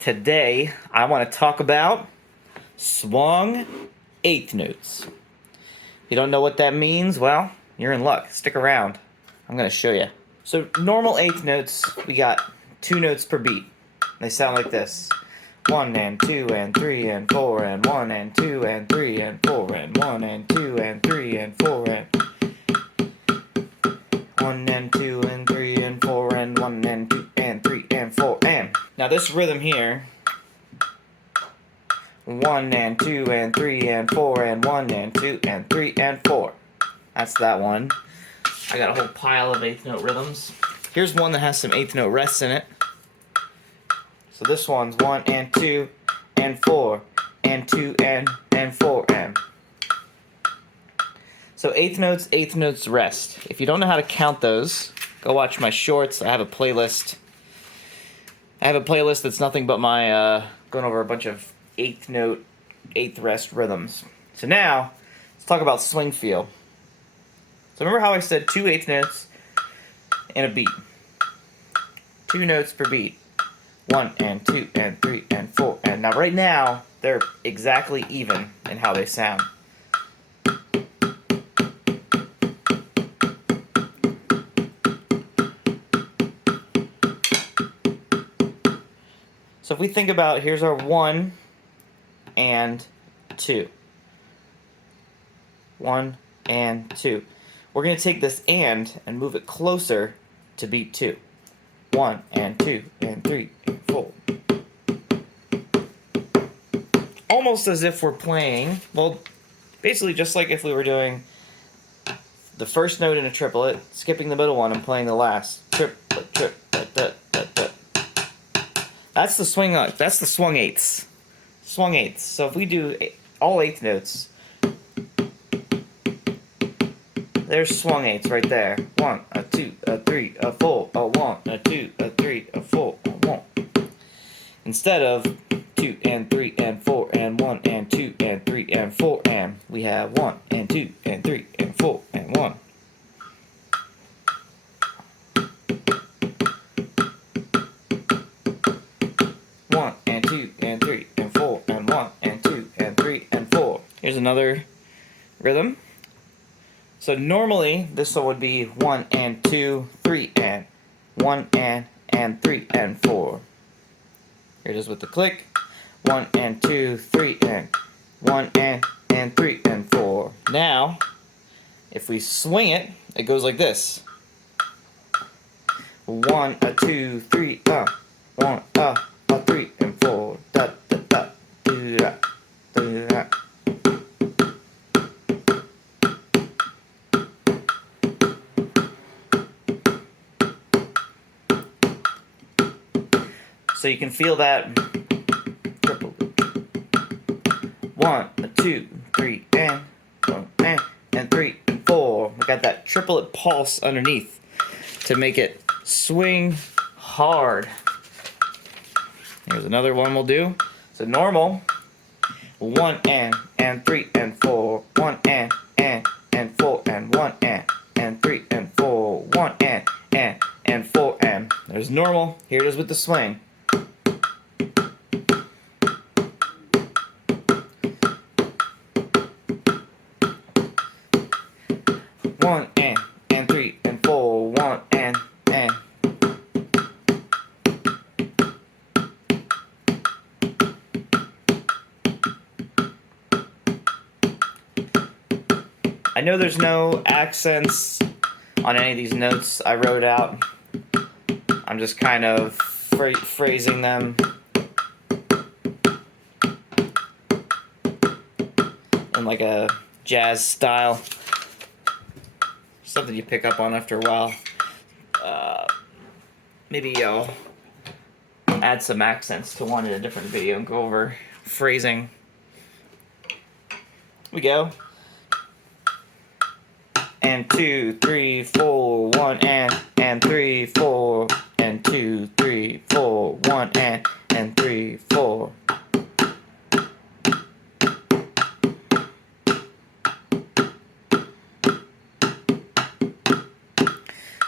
Today, I want to talk about swung eighth notes. If you don't know what that means, well, you're in luck. Stick around. I'm going to show you. So, normal eighth notes, we got 2 notes per beat. They sound like this. 1 and 2 and 3 and 4 and 1 and 2 and 3 and 4 and 1 and 2 and 3 and 4 and 1 and 2 and 3 and 4 and 1 and 2 and 3 and 4 and. Now this rhythm here, 1 and 2 and 3 and 4 and 1 and 2 and 3 and 4. That's that one. I got a whole pile of eighth note rhythms. Here's one that has some eighth note rests in it. So this one's 1 and 2 and 4 and 2 and 4 and. So eighth notes rest. If you don't know how to count those, go watch my shorts. I have a playlist. That's nothing but my going over a bunch of eighth rest rhythms. So now, let's talk about swing feel. So remember how I said 2 eighth notes in a beat. 2 notes per beat. 1 and 2 and 3 and 4 and. Now right now, they're exactly even in how they sound. So if we think about, here's our 1 and 2. 1 and 2. We're going to take this and move it closer to beat 2. 1 and 2 and 3 and 4. Almost as if we're playing, well, basically just like if we were doing the first note in a triplet, skipping the middle one and playing the last. Triplet, triplet, da, da, da. That's the swing. That's the swung eighths. Swung eighths. So if we do all eighth notes, there's swung eighths right there. 1, a 2, a 3, a 4, a 1, a 2, a 3, a 4, a 1. Instead of 2 and 3 and 4 and 1 and 2 and 3 and 4 and, we have 1 and 2 and 3 and 4 and 1. Here's another rhythm. So normally this one would be 1 and 2, 3 and 1 and 3 and 4. Here it is with the click. 1 and 2, 3 and 1 and 3 and 4. Now, if we swing it, it goes like this. 1, a 2, 3, 1, a 3 and 4. Da da da, do da, do da. So you can feel that triple. 1, 2, 3, and 1 and 3 and 4. We got that triplet pulse underneath to make it swing hard. Here's another one we'll do. So normal, 1 and 3 and 4, 1 and 4 and 1 and 3 and 4, 1 and 4 and. There's normal. Here it is with the swing. 1 and 3 and 4, 1 and. I know there's no accents on any of these notes I wrote out. I'm just kind of phrasing them in like a jazz style. Something you pick up on after a while. Maybe I'll add some accents to one in a different video and go over phrasing. Here we go. And 2, 3, 4, 1 and 3, 4 and 2, 3, 4, 1 and 3, 4.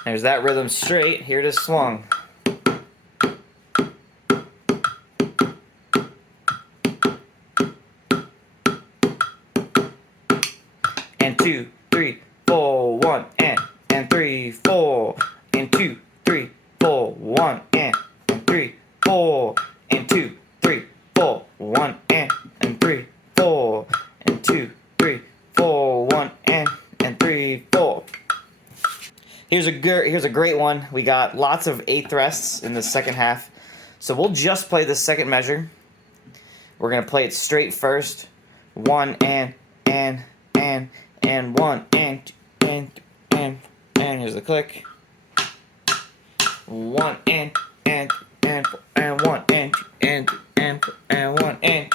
There's that rhythm straight. Here it is swung. and 2, 3, 4, 1 and 3, 4 and 2, 3, 4, 1 and 3, 4 and 2, 3, 4, 1 and 3, 4 and 2, 3, 4, 1 and 3, 4. Here's a great one. We got lots of eighth rests in the second half. So we'll just play the second measure. We're gonna play it straight first. 1 and 1 and here's the click. 1 and 1 and 1 and 1 and.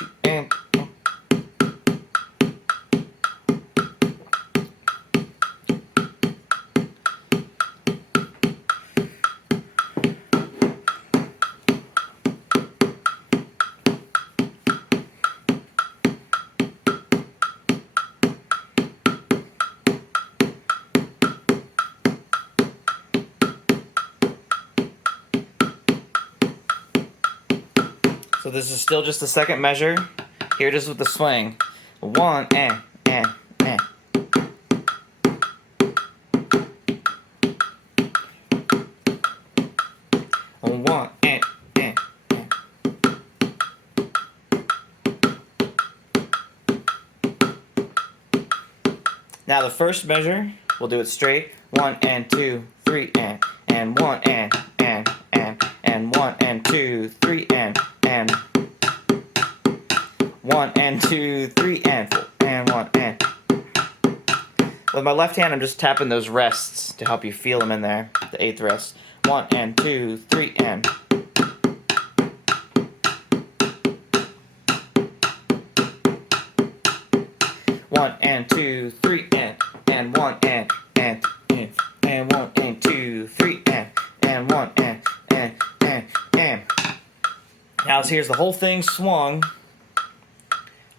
So this is still just the second measure. Here it is with the swing. 1 and. 1 and. Now the first measure, we'll do it straight. 1 and 2, 3 and 1 and 1 and 2, 3 and 1 and 2, 3 and 4 and 1 and. With my left hand, I'm just tapping those rests to help you feel them in there. The eighth rest. 1 and 2, 3 and. 1 and 2, 3 and 1 and 1 and 2, 3 and 1 and. Now here's the whole thing swung.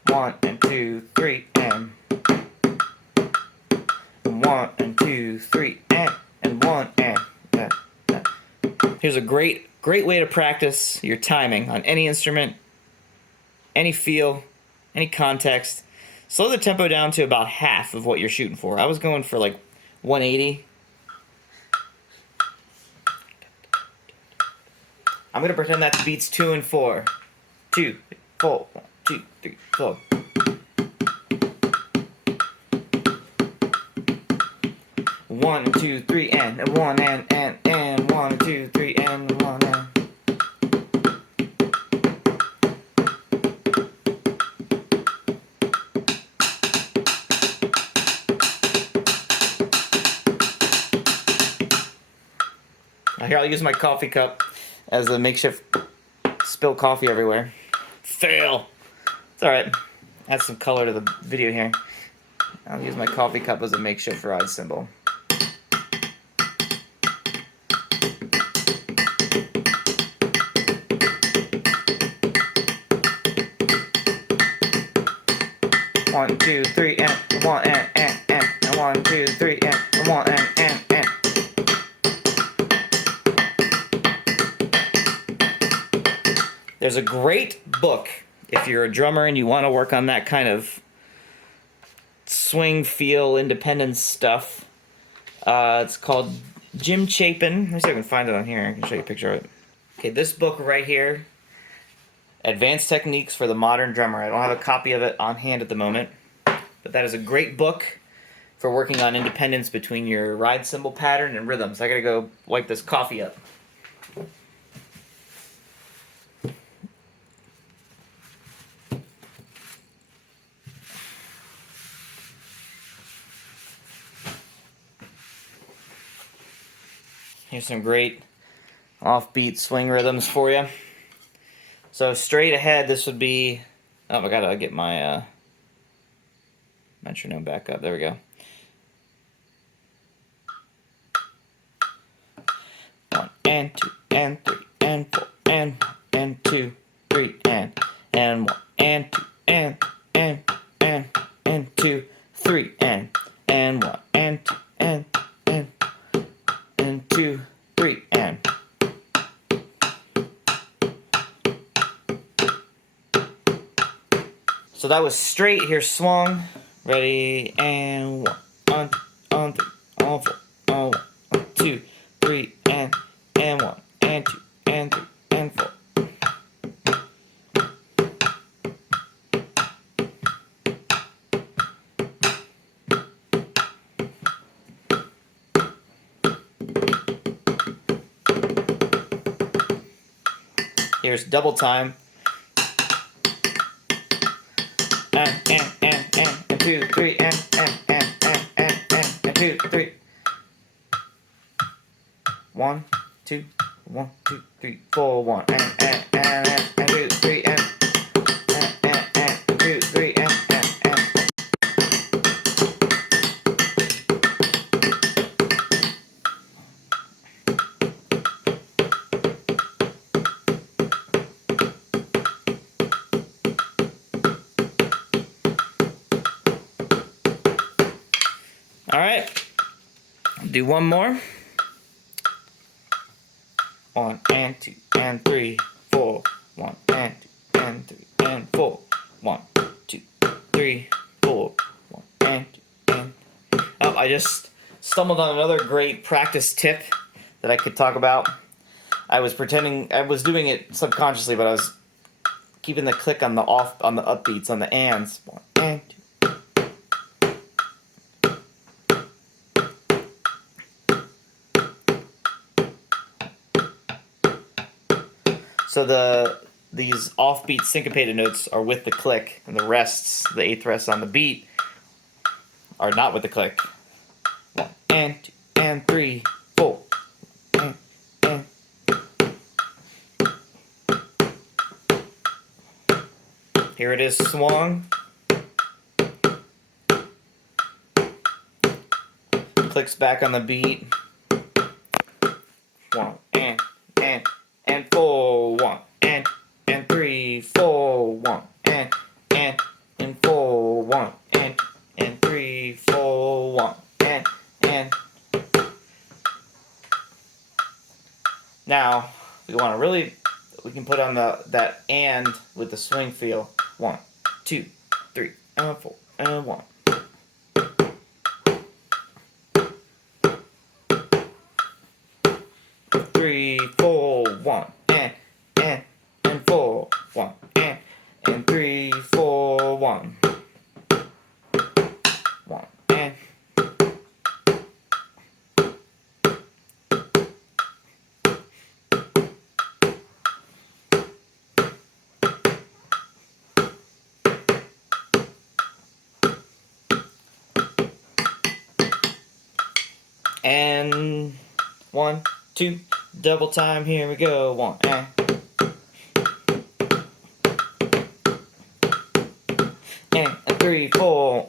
1 and 2, 3 and 1 and 2, 3 and 1 and. Here's a great way to practice your timing on any instrument, any feel, any context. Slow the tempo down to about half of what you're shooting for. I was going for like 180. I'm going to pretend that's beats 2 and 4. 2, 4, 1, 2, 3, 4. One and 2, 3 and 1 and 1 and 2, 3 and 1 and. Here, I'll use my coffee cup as a makeshift spill coffee everywhere. Fail! It's alright. Add some color to the video here. I'll use my coffee cup as a makeshift ride cymbal. One, 2, 3 and 1 and 1, 2, 3 and 1 and. There's a great book if you're a drummer and you want to work on that kind of swing, feel, independence stuff. It's called Jim Chapin. Let me see if I can find it on here. I can show you a picture of it. Okay, this book right here, Advanced Techniques for the Modern Drummer. I don't have a copy of it on hand at the moment, but that is a great book for working on independence between your ride cymbal pattern and rhythms. I gotta go wipe this coffee up. Here's some great offbeat swing rhythms for you. So straight ahead, this would be. Oh, I gotta get my metronome back up. There we go. 1 and 2 and 3 and 4 and 2, 3 and 1 and 2 and 2, 3 and 1 and 2 and 2, 3 and. So that was straight. Here's swung. Ready, and one, on, three, on, four, on, 1, 2, 3, and 1, and 2, and 3, and 4. Here's double time. And 2, 3, and 2, 3. 1, 2, 1, 2, 3, 4, 1, and 2, 3, and 2, 3, and. All right, do one more. 1, and 2, and 3, 4. 1, and 2, and 3, and 4. 1, 2, 3, 4. 1, and 2, and. Oh, I just stumbled on another great practice tip that I could talk about. I was doing it subconsciously, but I was keeping the click on the upbeats, on the ands. 1, and 2. So these offbeat syncopated notes are with the click, and the rests, the eighth rests on the beat, are not with the click. 1, and 2, and 3, 4. And. Here it is, swung. Clicks back on the beat. 1, and 4, 1, and 3, 4, 1, and 4, 1, and 3, 4, 1, and. Now we can put on that and with the swing feel. 1, 2, 3, and 4, and 1. 3, 4, 1, and 4, 1, and 3, 4, 1. 1, and. And 1, 2, double time, here we go. 1, and 3, 4,